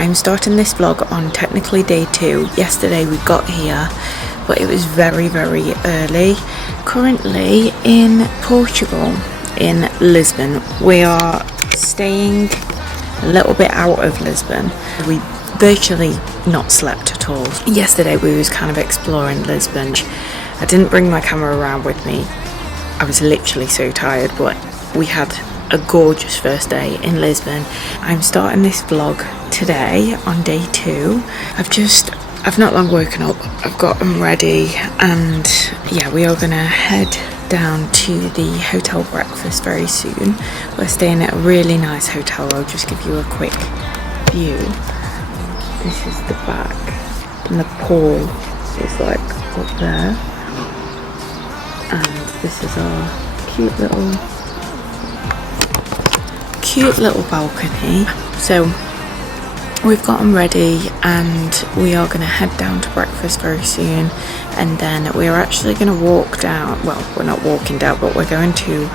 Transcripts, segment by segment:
I'm starting this vlog on technically day 2. Yesterday we got here, but it was very, very early. Currently in Portugal, in Lisbon. We are staying a little bit out of Lisbon. We virtually not slept at all. Yesterday we was kind of exploring Lisbon. I didn't bring my camera around with me. I was literally so tired, but we had a gorgeous first day in Lisbon. I'm starting this vlog today on day 2. I've not long woken up. I've got them ready, and yeah, we are gonna head down to the hotel breakfast very soon. We're staying at a really nice hotel. I'll just give you a quick view. This is the back, and the pool is like up there, and this is our cute little balcony. So we've got them ready, and we are going to head down to breakfast very soon, and then we're actually going to walk down. Well, we're not walking down, but we're going to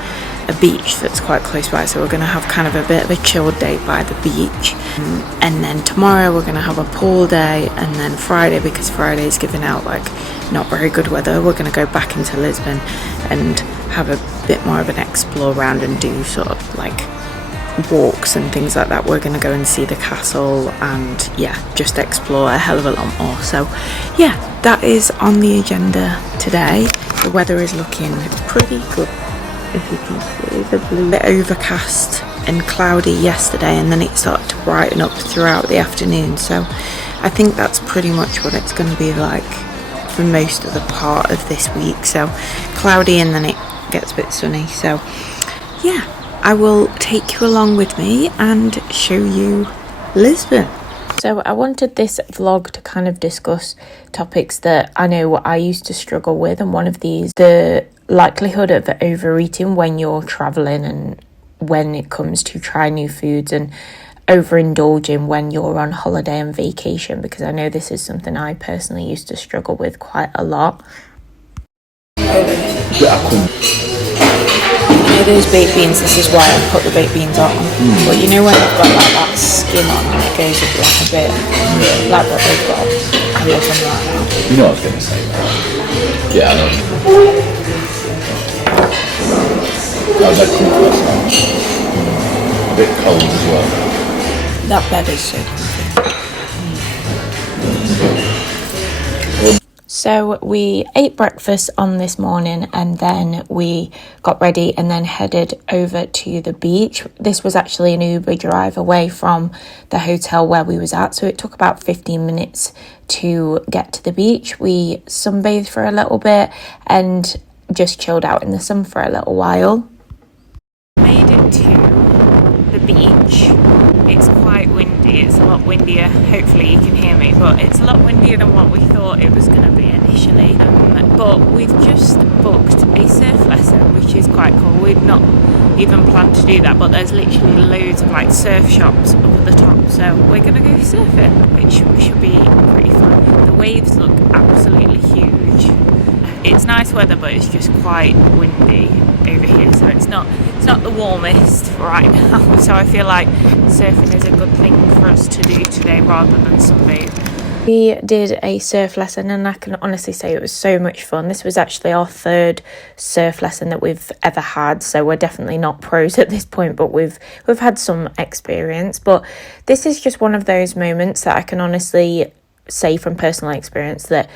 a beach that's quite close by, so we're going to have kind of a bit of a chilled day by the beach. And then tomorrow we're going to have a pool day, and then Friday, because Friday's giving out like not very good weather, we're going to go back into Lisbon and have a bit more of an explore around and do sort of like walks and things like that. We're going to go and see the castle and yeah, just explore a hell of a lot more. So yeah, that is on the agenda today. The weather is looking pretty good, if you can see. The blue, bit overcast and cloudy yesterday, and then it started to brighten up throughout the afternoon. So I think that's pretty much what it's going to be like for most of the part of this week. So cloudy, and then it gets a bit sunny. So yeah, I will take you along with me and show you Lisbon. So I wanted this vlog to kind of discuss topics that I know I used to struggle with, and one of these, the likelihood of overeating when you're traveling and when it comes to trying new foods, and overindulging when you're on holiday and vacation, because I know this is something I personally used to struggle with quite a lot. Those baked beans, this is why I put the baked beans on. But you know when they've got like that skin on and it goes up like a bit like what they've got, I love them right now. You know what I was going to say, right? Yeah, I know. How's that cool last night? A bit cold as well. That bed is so comfy. So we ate breakfast on this morning, and then we got ready and then headed over to the beach. This was actually an Uber drive away from the hotel where we was at, so it took about 15 minutes to get to the beach. We sunbathed for a little bit and just chilled out in the sun for a little while. Made it to the beach. It's quite windy. It's a lot windier. Hopefully you can hear me, but it's a lot windier than what we thought it was going to be initially. But we've just booked a surf lesson, which is quite cool. We'd not even planned to do that, but there's literally loads of like surf shops up at the top, so we're going to go surfing, which should be pretty fun. The waves look absolutely huge. It's nice weather, but it's just quite windy over here, so it's not the warmest right now. So I feel like surfing is a good thing for us to do today rather than sunbathing. We did a surf lesson, and I can honestly say it was so much fun. This was actually our 3rd surf lesson that we've ever had, so we're definitely not pros at this point, but we've had some experience. But this is just one of those moments that I can honestly say from personal experience that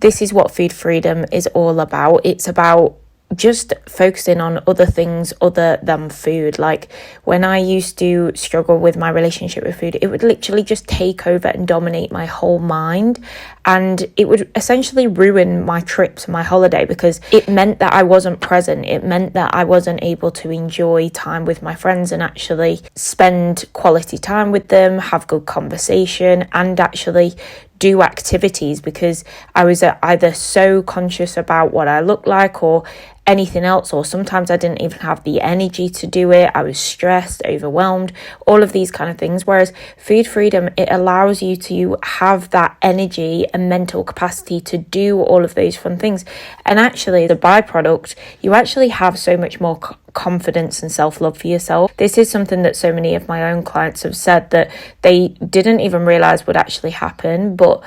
this is what food freedom is all about. It's about just focusing on other things other than food. Like when I used to struggle with my relationship with food, it would literally just take over and dominate my whole mind, and it would essentially ruin my trips, my holiday, because it meant that I wasn't present. It meant that I wasn't able to enjoy time with my friends and actually spend quality time with them, have good conversation, and actually do activities, because I was either so conscious about what I looked like or anything else, or sometimes I didn't even have the energy to do it. I was stressed, overwhelmed, all of these kind of things. Whereas food freedom, it allows you to have that energy and mental capacity to do all of those fun things. And actually, the byproduct, you actually have so much more confidence and self-love for yourself. This is something that so many of my own clients have said that they didn't even realize would actually happen, but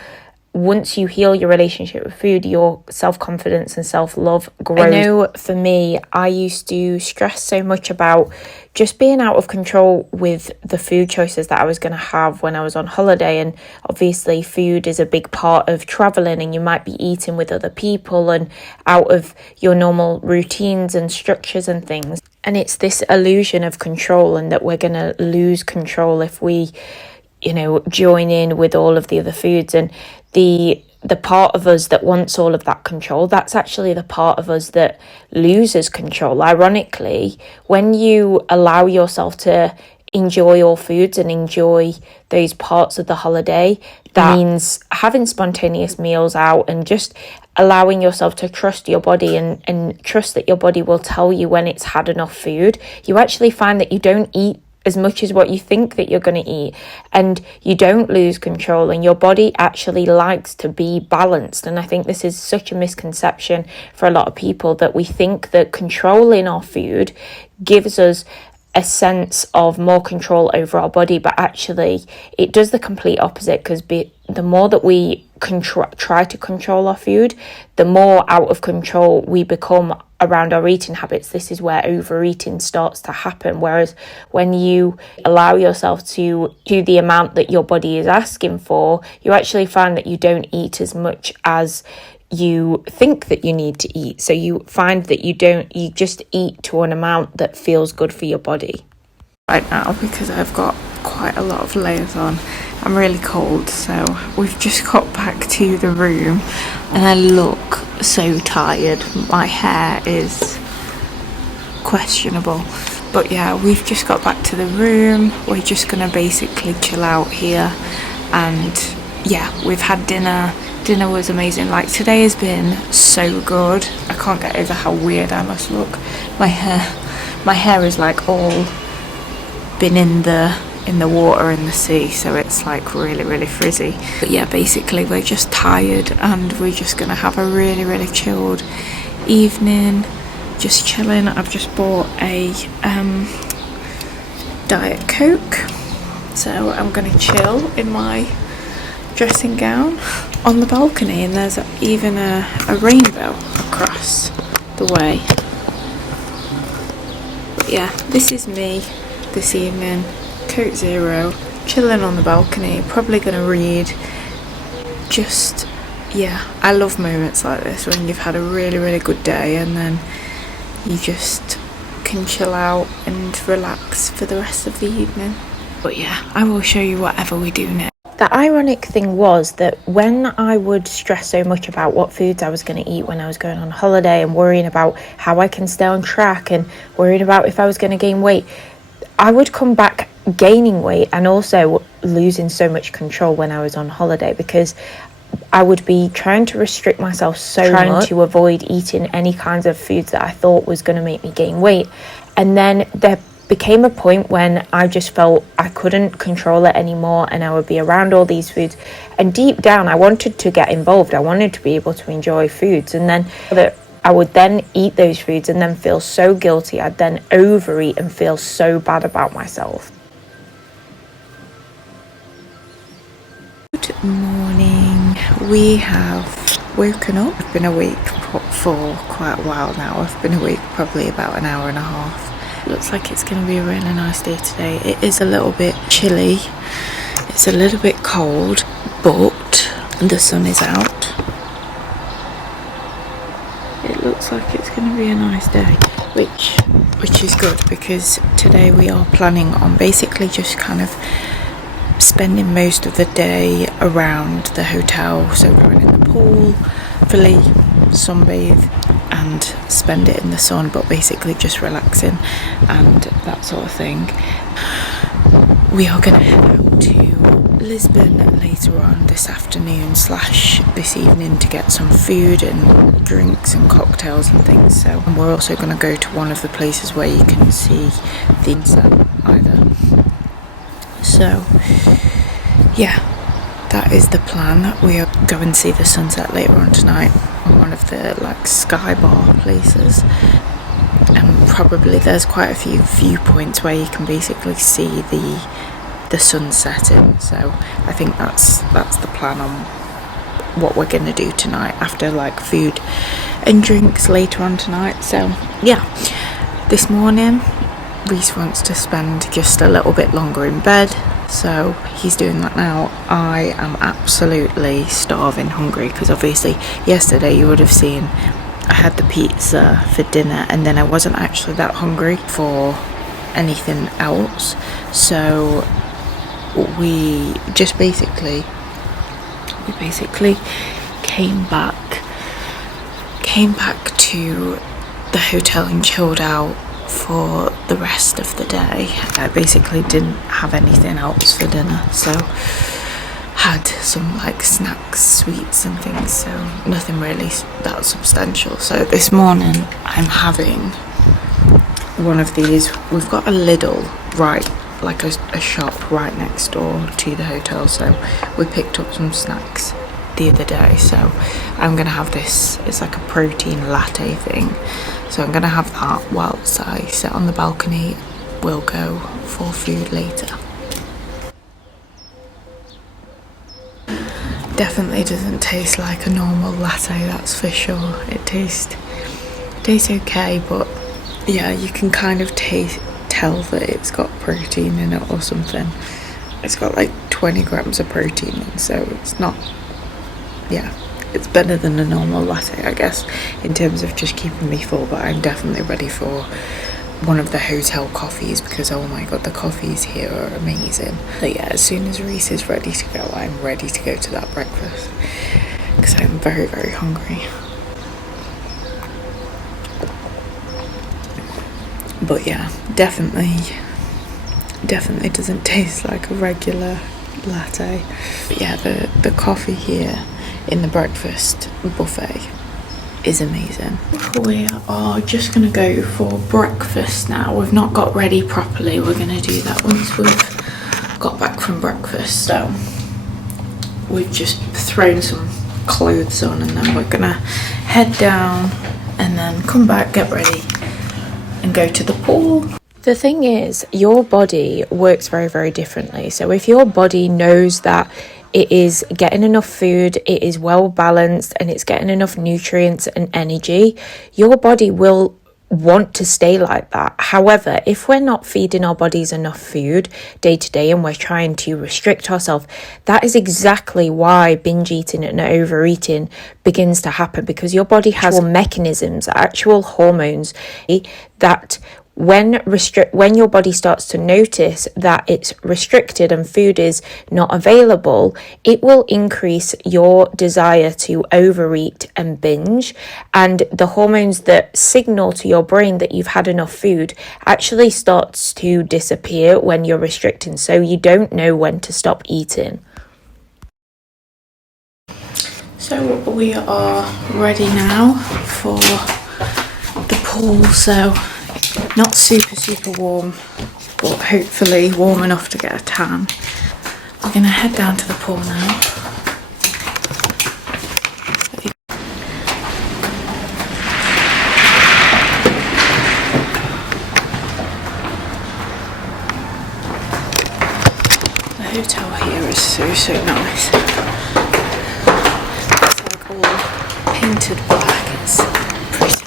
once you heal your relationship with food, your self-confidence and self-love grows. I know for me, I used to stress so much about just being out of control with the food choices that I was going to have when I was on holiday. And obviously food is a big part of traveling, and you might be eating with other people and out of your normal routines and structures and things. And it's this illusion of control, and that we're going to lose control if we join in with all of the other foods. And the part of us that wants all of that control, that's actually the part of us that loses control. Ironically, when you allow yourself to enjoy all foods and enjoy those parts of the holiday, that means having spontaneous meals out and just allowing yourself to trust your body and trust that your body will tell you when it's had enough food. You actually find that you don't eat as much as what you think that you're going to eat, and you don't lose control, and your body actually likes to be balanced. And I think this is such a misconception for a lot of people, that we think that controlling our food gives us a sense of more control over our body, but actually it does the complete opposite, because the more that we try to control our food, the more out of control we become around our eating habits. This is where overeating starts to happen. Whereas when you allow yourself to do the amount that your body is asking for, you actually find that you don't eat as much as you think that you need to eat. So you find that you just eat to an amount that feels good for your body. Right now, because I've got quite a lot of layers on, I'm really cold, so we've just got back to the room and I look so tired. My hair is questionable, but yeah, we've just got back to the room. We're just gonna basically chill out here, and yeah, we've had dinner. Dinner was amazing. Like, today has been so good. I can't get over how weird I must look. My hair is like all been in the water in the sea, so it's like really frizzy. But yeah, basically we're just tired and we're just gonna have a really chilled evening, just chilling. I've just bought a Diet Coke, so I'm gonna chill in my dressing gown on the balcony, and there's even a rainbow across the way. But yeah, this is me this evening, Coke Zero, chilling on the balcony, probably gonna read. Just, yeah, I love moments like this when you've had a really good day and then you just can chill out and relax for the rest of the evening. But yeah, I will show you whatever we do next. The ironic thing was that when I would stress so much about what foods I was going to eat when I was going on holiday, and worrying about how I can stay on track, and worrying about if I was going to gain weight, I would come back gaining weight and also losing so much control when I was on holiday, because I would be trying to restrict myself trying to avoid eating any kinds of foods that I thought was going to make me gain weight. And then there became a point when I just felt I couldn't control it anymore, and I would be around all these foods, and deep down I wanted to get involved. I wanted to be able to enjoy foods, and then I would then eat those foods and then feel so guilty. I'd then overeat and feel so bad about myself. Good morning. We have woken up. I've been awake for quite a while now. I've been awake probably about an hour and a half. Looks like it's going to be a really nice day today. It is a little bit chilly, it's a little bit cold, but the sun is out. It looks like it's going to be a nice day, which is good, because today we are planning on basically just kind of spending most of the day around the hotel, so going in the pool, fully sunbathe and spend it in the sun, but basically just relaxing and that sort of thing. We are going to head out to Lisbon later on this afternoon / this evening to get some food and drinks and cocktails and things. So, and we're also going to go to one of the places where you can see the sunset either. So yeah, that is the plan. We are going to see the sunset later on tonight on one of the like sky bar places, and there's quite a few viewpoints where you can basically see the sun setting, so I think that's the plan on what we're gonna do tonight after like food and drinks later on tonight. So yeah, this morning Reese wants to spend just a little bit longer in bed, so he's doing that now. I am absolutely starving hungry because obviously yesterday you would have seen I had the pizza for dinner and then I wasn't actually that hungry for anything else, so we basically came back to the hotel and chilled out for the rest of the day. I basically didn't have anything else for dinner, so had some like snacks, sweets and things, so nothing really that substantial. So this morning I'm having one of these. We've got a Lidl right, like a shop right next door to the hotel, so we picked up some snacks the other day, so I'm gonna have this. It's like a protein latte thing, so I'm gonna have that whilst I sit on the balcony. We'll go for food later. Definitely doesn't taste like a normal latte, that's for sure. It tastes okay, but yeah, you can kind of tell that it's got protein in it or something. It's got like 20 grams of protein in, so it's not, yeah, it's better than a normal latte, I guess, in terms of just keeping me full. But I'm definitely ready for one of the hotel coffees because oh my god, the coffees here are amazing. But yeah, as soon as Reese is ready to go, I'm ready to go to that breakfast because I'm very, very hungry. But yeah, definitely doesn't taste like a regular latte. But yeah, the coffee here in the breakfast buffet is amazing. We are just gonna go for breakfast now. We've not got ready properly. We're gonna do that once we've got back from breakfast. So we've just thrown some clothes on and then we're gonna head down and then come back, get ready and go to the pool. The thing is, your body works very, very differently. So if your body knows that it is getting enough food, it is well balanced, and it's getting enough nutrients and energy, your body will want to stay like that. However, if we're not feeding our bodies enough food day to day and we're trying to restrict ourselves, that is exactly why binge eating and overeating begins to happen, because your body has mechanisms, actual hormones that when your body starts to notice that it's restricted and food is not available, it will increase your desire to overeat and binge. And the hormones that signal to your brain that you've had enough food actually starts to disappear when you're restricting, so you don't know when to stop eating. So we are ready now for the pool. So not super warm, but hopefully warm enough to get a tan. We're gonna head down to the pool now. The hotel here is so nice. It's like all painted black. It's pretty.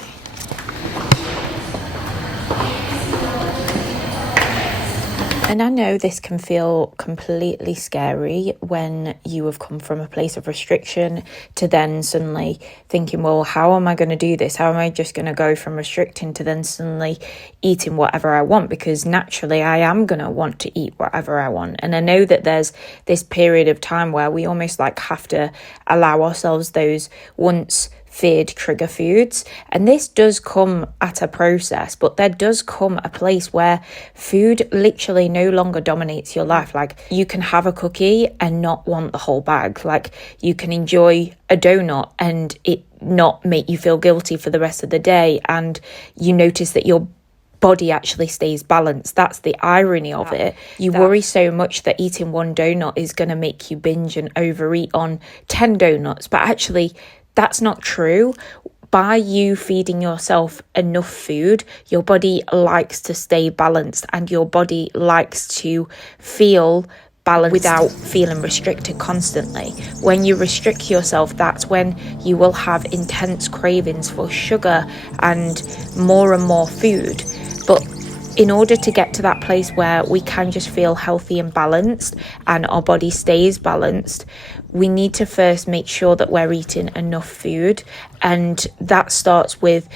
And I know this can feel completely scary when you have come from a place of restriction to then suddenly thinking, well, how am I going to do this? How am I just going to go from restricting to then suddenly eating whatever I want? Because naturally I am going to want to eat whatever I want. And I know that there's this period of time where we almost like have to allow ourselves those once feared trigger foods, and this does come at a process, but there does come a place where food literally no longer dominates your life. Like, you can have a cookie and not want the whole bag. Like, you can enjoy a donut and it not make you feel guilty for the rest of the day, and you notice that your body actually stays balanced. That's the irony of it. You worry so much that eating one donut is going to make you binge and overeat on 10 donuts, but actually that's not true. by you feeding yourself enough food, your body likes to stay balanced and your body likes to feel balanced without feeling restricted constantly. When you restrict yourself, that's when you will have intense cravings for sugar and more food. But in order to get to that place where we can just feel healthy and balanced and our body stays balanced, we need to first make sure that we're eating enough food. And that starts with,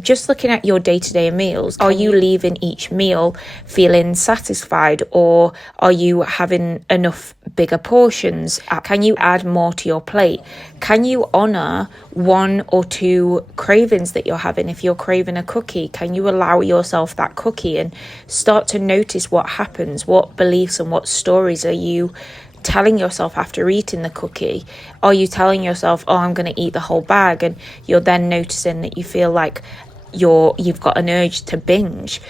just looking at your day-to-day meals. Are you leaving each meal feeling satisfied, or are you having enough bigger portions? Can you add more to your plate? Can you honor 1 or 2 cravings that you're having? If you're craving a cookie, can you allow yourself that cookie and start to notice what happens? What beliefs and what stories are you telling yourself after eating the cookie? Are you telling yourself, oh, I'm going to eat the whole bag? And you're then noticing that you feel like you've got an urge to binge.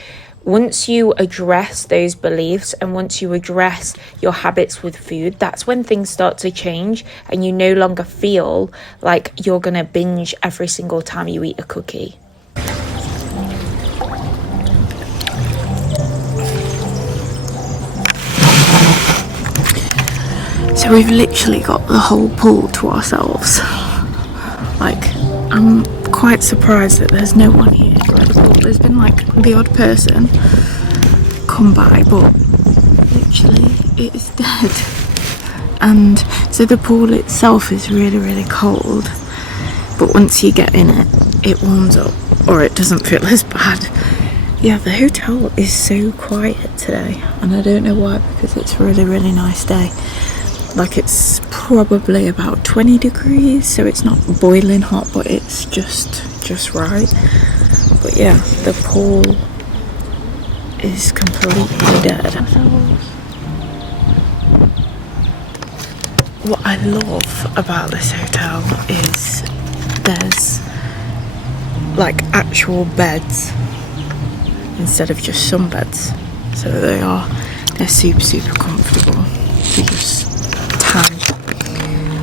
Once you address those beliefs and once you address your habits with food, that's when things start to change and you no longer feel like you're going to binge every single time you eat a cookie. So we've literally got the whole pool to ourselves. Like, I'm quite surprised that there's no one here by the pool. There's been like the odd person come by, but literally it is dead. And so the pool itself is really cold, but once you get in it, it warms up, or it doesn't feel as bad. Yeah, the hotel is so quiet today, and I don't know why, because it's a really nice day. Like, it's probably about 20 degrees, so it's not boiling hot, but it's just right. But yeah, the pool is completely dead. What I love about this hotel is there's like actual beds instead of just some beds. So they're super comfortable to just tan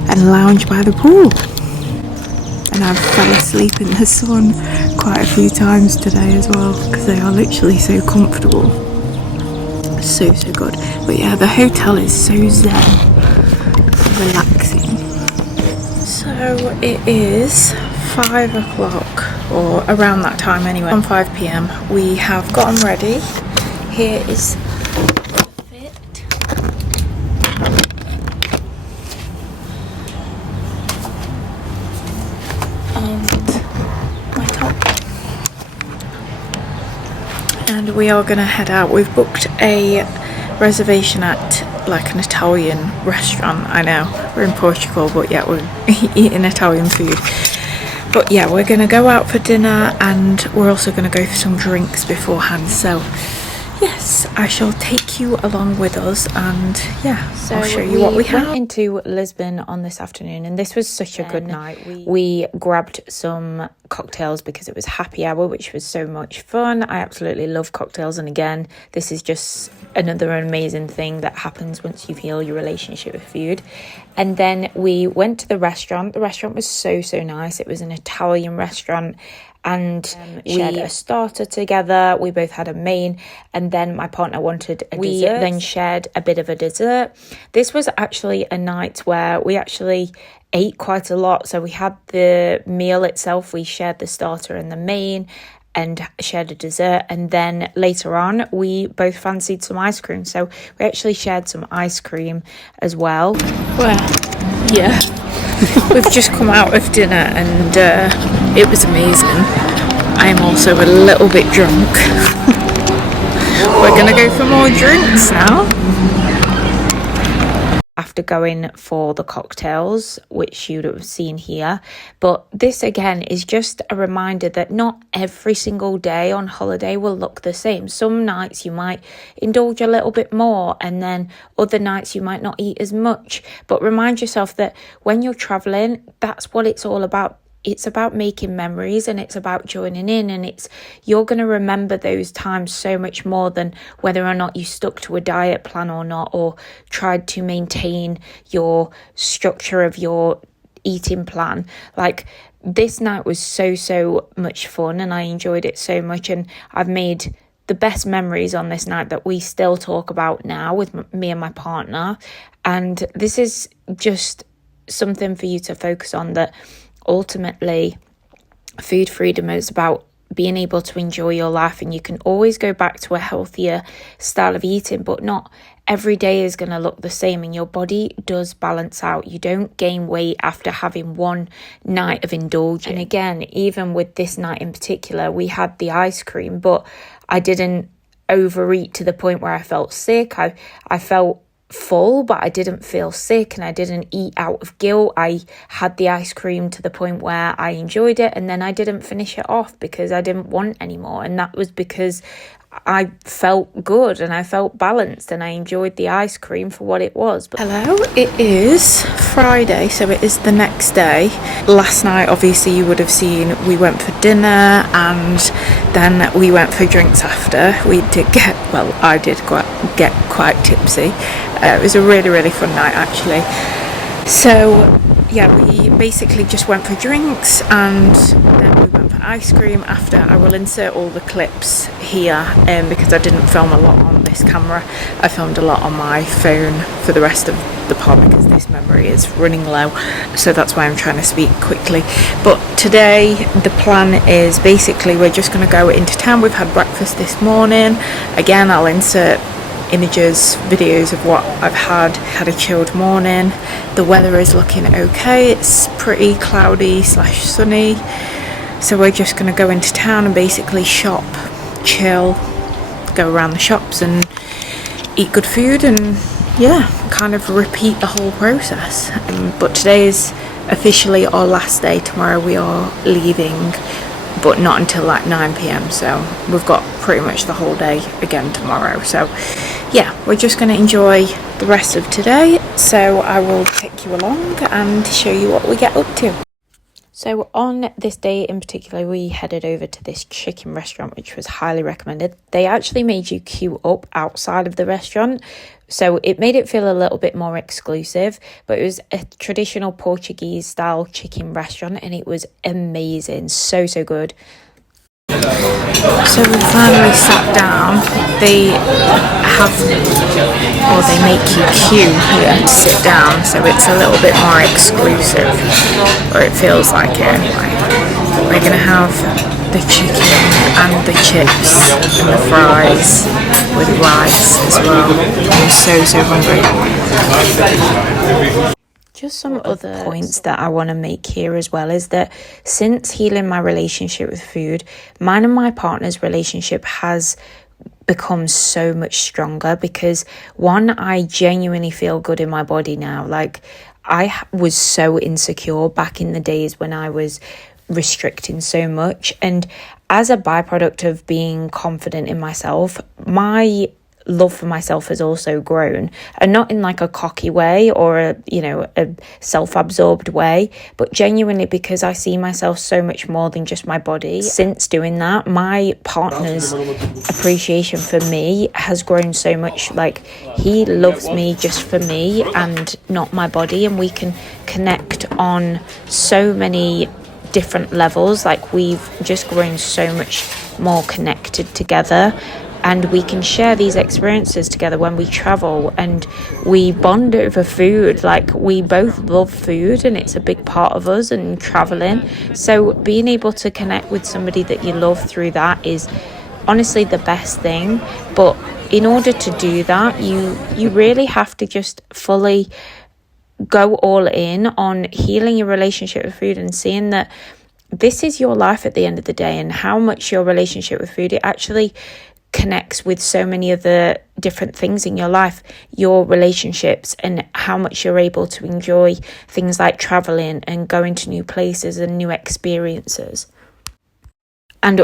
and lounge by the pool. And I've fell asleep in the sun quite a few times today as well, because they are literally so comfortable. So good. But yeah, the hotel is so zen, relaxing. So it is 5 o'clock, or around that time anyway, on 5 p.m. We have gotten ready. Here is the fit. And my top. And we are going to head out. We've booked a reservation at like an Italian restaurant. I know, we're in Portugal, but yeah, we're eating Italian food. But yeah, we're going to go out for dinner, and we're also going to go for some drinks beforehand. So yes, I shall take you along with us, and yeah, so I'll show you what we have. Went into Lisbon on this afternoon, and this was such a good night. We grabbed some cocktails because it was happy hour, which was so much fun. I absolutely love cocktails, and again, this is just another amazing thing that happens once you heal your relationship with food. And then we went to the restaurant. The restaurant was so nice. It was an Italian restaurant, and we shared a starter together. We both had a main, and then my partner wanted a dessert. We then shared a bit of a dessert. This was actually a night where we actually ate quite a lot. So we had the meal itself, we shared the starter and the main, and shared a dessert, and then later on we both fancied some ice cream, so we actually shared some ice cream as well. Well, yeah. We've just come out of dinner, and it was amazing. I'm also a little bit drunk. We're gonna go for more drinks now. After going for the cocktails, which you'd have seen here. But this again is just a reminder that not every single day on holiday will look the same. Some nights you might indulge a little bit more, and then other nights you might not eat as much. But remind yourself that when you're traveling, that's what it's all about. It's about making memories, and it's about joining in, and you're going to remember those times so much more than whether or not you stuck to a diet plan or not, or tried to maintain your structure of your eating plan. Like, this night was so much fun, and I enjoyed it so much, and I've made the best memories on this night that we still talk about now with me and my partner. And this is just something for you to focus on, that ultimately food freedom is about being able to enjoy your life, and you can always go back to a healthier style of eating, but not every day is going to look the same, and your body does balance out. You don't gain weight after having one night of indulgence. And again, even with this night in particular, we had the ice cream, but I didn't overeat to the point where I felt sick. I felt full, but I didn't feel sick, and I didn't eat out of guilt. I had the ice cream to the point where I enjoyed it, and then I didn't finish it off because I didn't want any more, and that was because I felt good and I felt balanced, and I enjoyed the ice cream for what it was. But hello, it is Friday, so it is the next day. Last night, obviously, you would have seen we went for dinner and then we went for drinks after. I did get quite tipsy. It was a really fun night, actually. So yeah, we basically just went for drinks and then we went for ice cream after. I will insert all the clips here because I didn't film a lot on this camera. I filmed a lot on my phone for the rest of the pod because this memory is running low, so that's why I'm trying to speak quickly. But today the plan is basically we're just going to go into town. We've had breakfast this morning. Again, I'll insert images, videos of what I've had a chilled morning. The weather is looking okay. It's pretty cloudy / sunny, so we're just going to go into town and basically shop, chill, go around the shops and eat good food, and yeah, kind of repeat the whole process. But today is officially our last day. Tomorrow we are leaving, but not until like 9 p.m, so we've got pretty much the whole day again tomorrow. So yeah, we're just going to enjoy the rest of today, so I will take you along and show you what we get up to. So on this day in particular, we headed over to this chicken restaurant, which was highly recommended. They actually made you queue up outside of the restaurant, so it made it feel a little bit more exclusive, but it was a traditional Portuguese style chicken restaurant and it was amazing. So good. So we finally sat down. They make you queue here to sit down, so it's a little bit more exclusive, or it feels like it anyway. We're going to have the chicken and the chips and the fries with rice as well. I'm so hungry. Just some other points that I want to make here as well is that since healing my relationship with food, mine and my partner's relationship has become so much stronger because, one, I genuinely feel good in my body now. Like, I was so insecure back in the days when I was restricting so much, and as a byproduct of being confident in myself, my love for myself has also grown, and not in like a cocky way or a self-absorbed way, but genuinely because I see myself so much more than just my body. Since doing that, my partner's appreciation for me has grown so much. Like, he loves me just for me and not my body, and we can connect on so many different levels. Like, we've just grown so much more connected together, and we can share these experiences together when we travel, and we bond over food. Like, we both love food and it's a big part of us and traveling. So being able to connect with somebody that you love through that is honestly the best thing. But in order to do that, you really have to just fully go all in on healing your relationship with food and seeing that this is your life at the end of the day, and how much your relationship with food, it actually connects with so many other different things in your life, your relationships, and how much you're able to enjoy things like traveling and going to new places and new experiences. And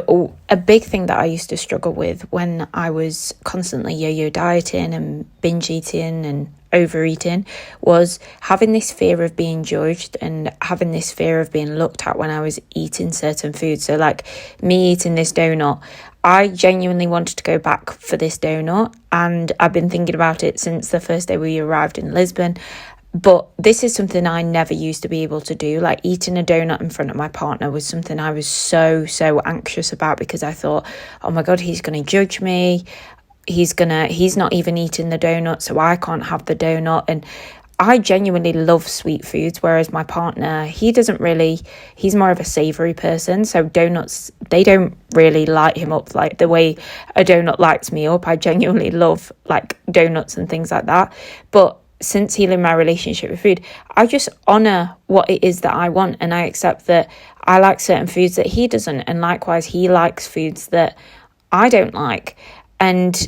a big thing that I used to struggle with when I was constantly yo-yo dieting and binge eating and overeating was having this fear of being judged and having this fear of being looked at when I was eating certain foods. So like me eating this donut, I genuinely wanted to go back for this donut, and I've been thinking about it since the first day we arrived in Lisbon. But this is something I never used to be able to do. Like, eating a donut in front of my partner was something I was so anxious about, because I thought, oh my God, he's going to judge me. He's not even eating the donut, so I can't have the donut. And I genuinely love sweet foods, whereas my partner, he's more of a savoury person. So donuts, they don't really light him up like the way a donut lights me up. I genuinely love like donuts and things like that. But since healing my relationship with food, I just honour what it is that I want, and I accept that I like certain foods that he doesn't, and likewise he likes foods that I don't like. And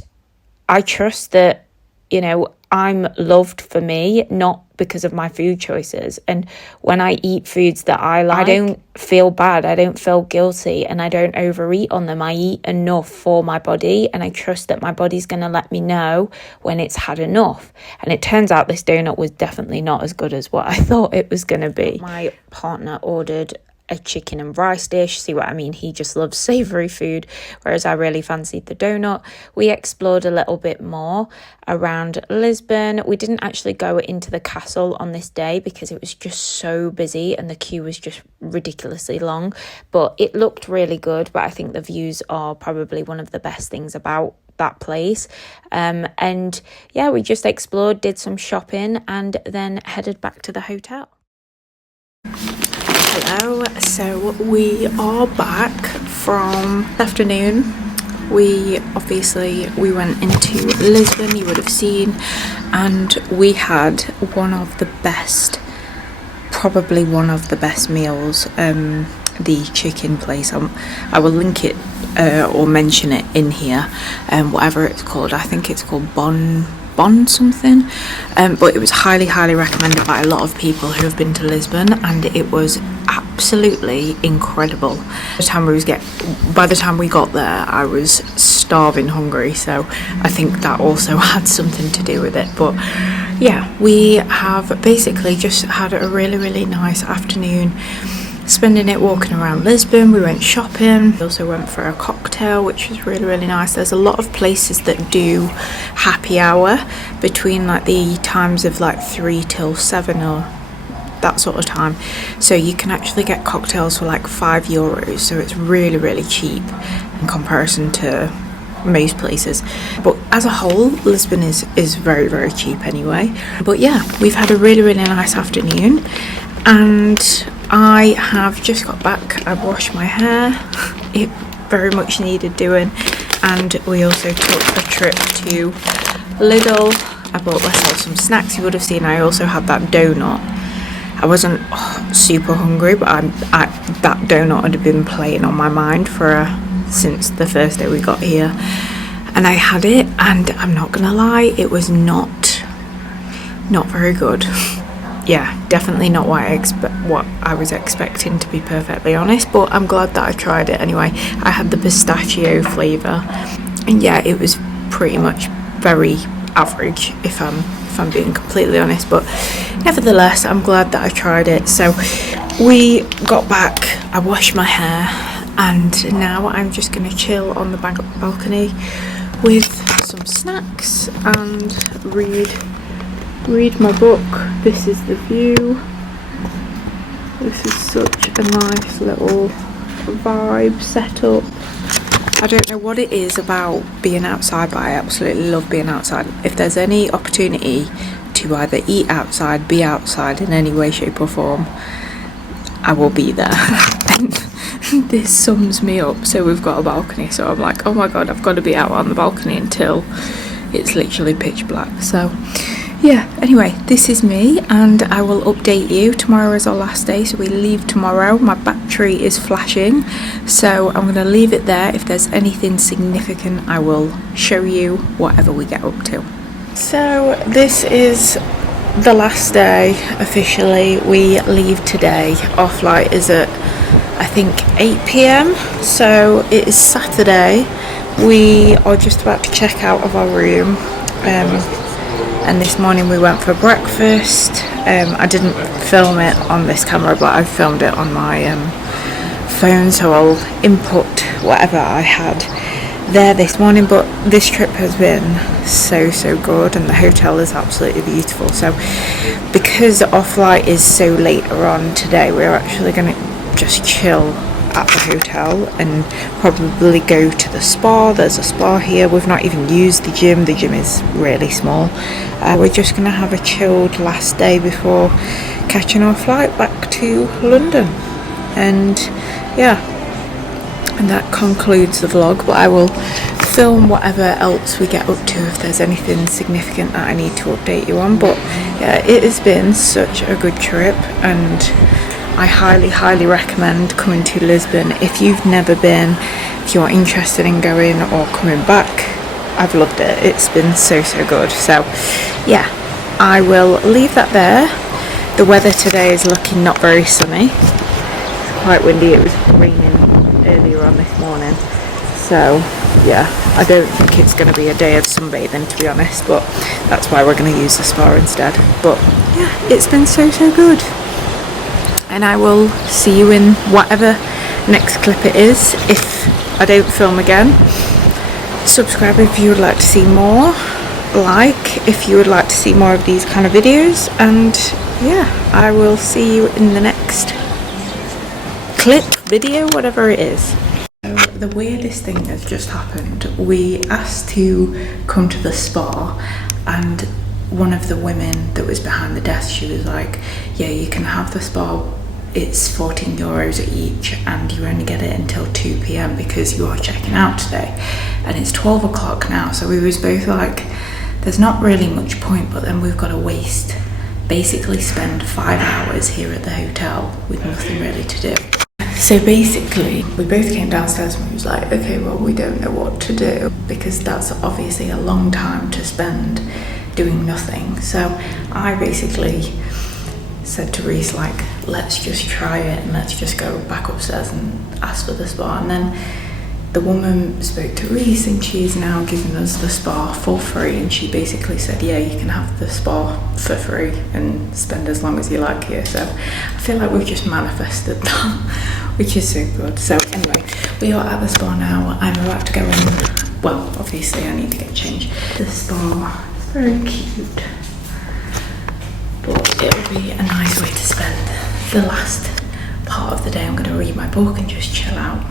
I trust that, you know, I'm loved for me, not because of my food choices. And when I eat foods that I like, I don't feel bad, I don't feel guilty, and I don't overeat on them. I eat enough for my body, and I trust that my body's going to let me know when it's had enough. And it turns out this donut was definitely not as good as what I thought it was going to be. My partner ordered a chicken and rice dish. See what I mean? He just loves savoury food, whereas I really fancied the donut. We explored a little bit more around Lisbon. We didn't actually go into the castle on this day because it was just so busy and the queue was just ridiculously long, but it looked really good. But I think the views are probably one of the best things about that place. And yeah, we just explored, did some shopping, and then headed back to the hotel. Hello, so we are back from afternoon. We went into Lisbon, you would have seen, and we had probably one of the best meals. The chicken place, I will link it or mention it in here, whatever it's called. I think it's called Bon something, but it was highly recommended by a lot of people who have been to Lisbon, and it was absolutely incredible. By the time we got there, I was starving hungry, so I think that also had something to do with it. But yeah, we have basically just had a really nice afternoon, spending it walking around Lisbon. We went shopping. We also went for a cocktail, which was really nice. There's a lot of places that do happy hour between like the times of like 3 till 7 or that sort of time, so you can actually get cocktails for like €5, so it's really cheap in comparison to most places. But as a whole, Lisbon is very cheap anyway. But yeah, we've had a really nice afternoon, and I have just got back. I washed my hair. It very much needed doing. And we also took a trip to Lidl. I bought myself some snacks. You would have seen I also had that donut. I wasn't super hungry, but that donut had been playing on my mind since the first day we got here. And I had it, and I'm not gonna lie, it was not very good. Yeah, definitely not what I was expecting, to be perfectly honest, but I'm glad that I tried it anyway. I had the pistachio flavour, and yeah, it was pretty much very average if I'm being completely honest, but nevertheless, I'm glad that I tried it. So we got back, I washed my hair, and now I'm just going to chill on the balcony with some snacks and read my book. This is the view. This is such a nice little vibe setup. I don't know what it is about being outside, but I absolutely love being outside. If there's any opportunity to either eat outside, be outside in any way, shape or form, I will be there. And this sums me up. So we've got a balcony, so I'm like, oh my god, I've got to be out on the balcony until it's literally pitch black. So yeah, anyway, this is me, and I will update you. Tomorrow is our last day, so we leave tomorrow. My battery is flashing, so I'm going to leave it there. If there's anything significant, I will show you whatever we get up to. So this is the last day officially. We leave today. Our flight is at, I think, 8 p.m, so it is Saturday. We are just about to check out of our room. And this morning we went for breakfast. I didn't film it on this camera, but I filmed it on my phone, so I'll input whatever I had there this morning. But this trip has been so good, and the hotel is absolutely beautiful. So because because our flight is so later on today, we're actually going to just chill at the hotel and probably go to the spa. There's a spa here. We've not even used the gym is really small. We're just going to have a chilled last day before catching our flight back to London. And yeah, and that concludes the vlog, but I will film whatever else we get up to if there's anything significant that I need to update you on. But yeah, it has been such a good trip, and I highly recommend coming to Lisbon if you've never been. If you're interested in going or coming back, I've loved it. It's been so good. So yeah, I will leave that there. The weather today is looking not very sunny. It's quite windy. It was raining earlier on this morning, so yeah, I don't think it's going to be a day of sunbathing, to be honest, but that's why we're going to use the spa instead. But yeah, it's been so good. And I will see you in whatever next clip it is if I don't film again. Subscribe if you would like to see more, like if you would like to see more of these kind of videos, and yeah, I will see you in the next clip, video, whatever it is. So the weirdest thing has just happened. We asked to come to the spa, and one of the women that was behind the desk, she was like, yeah, you can have the spa, it's €14 each, and you only get it until 2 p.m. because you are checking out today, and it's 12 o'clock now. So we was both like, there's not really much point, but then we've got to basically spend 5 hours here at the hotel with nothing really to do. So basically, we both came downstairs and we was like, okay, well, we don't know what to do, because that's obviously a long time to spend doing nothing. So I basically said to Reese, like, let's just try it and let's just go back upstairs and ask for the spa. And then the woman spoke to Reese, and she's now giving us the spa for free, and she basically said, yeah, you can have the spa for free and spend as long as you like here. So I feel like we've just manifested that, which is so good. So anyway, we are at the spa now. I'm about to go in. Well, obviously I need to get changed. The spa is very cute, but it'll be a nice way to spend the last part of the day. I'm going to read my book and just chill out.